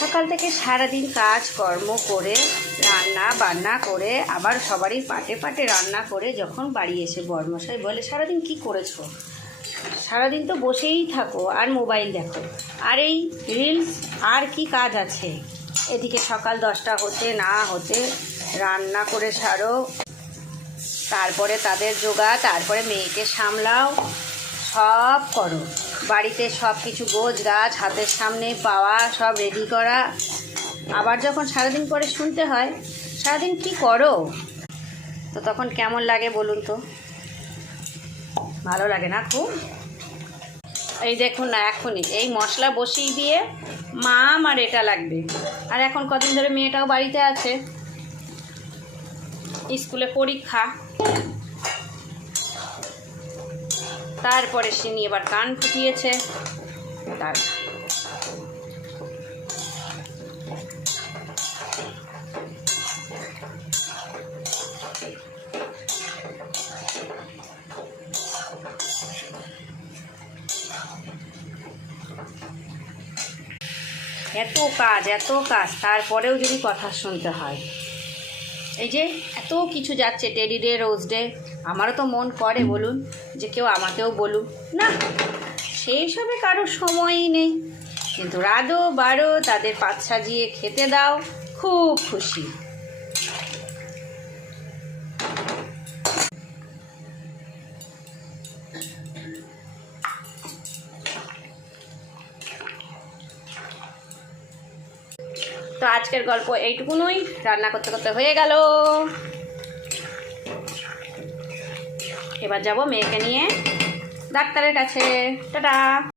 সকাল থেকে সারাদিন কাজকর্ম করে রান্না বান্না করে আবার সবারই পাটে পাটে রান্না করে যখন বাড়ি এসে বরমশাই বলে, সারাদিন কি করেছো? সারাদিন তো বসেই থাকো আর মোবাইল দেখো আর এই রিলস, আর কি কাজ আছে? এদিকে সকাল 10টা হতে না হতে রান্না করে সারো, তারপরে তাদের জোগা, তারপরে মেয়েকে সামলাও, সব করো। বাড়িতে সব কিছু গোছ গাছ হাতের সামনে পাওয়া, সব রেডি করা। আবার যখন সারাদিন পরে শুনতে হয় সারাদিন কি করো, তো তখন কেমন লাগে বলুন তো? ভালো লাগে না খুব? এই দেখুন না, এখনই এই মশলা বসিয়ে দিয়ে মা আমার এটা লাগবে। আর এখন কদিন ধরে মেয়েটাও বাড়িতে আছে, স্কুলে পরীক্ষা, তারপরে সে নিয়ে এবার কান ফুটিয়েছে। তার এত কাজ, তারপরেও যদি কথা শুনতে হয়। এই যে এত কিছু যাচ্ছে, টেডি ডে, রোজ ডে, আমারও তো মন করে বলুন যে কেউ আমাকেও বলুক না, সেই সবে কারোর সময়ই নেই। কিন্তু রাধো বারো তাদের পাত সাজিয়ে খেতে দাও, খুব খুশি। তো আজকের গল্প এইটুকুনই, রান্না করতে করতে হয়ে গেল। এবার যাব মেয়েকে নিয়ে ডাক্তারের কাছে। টাটা।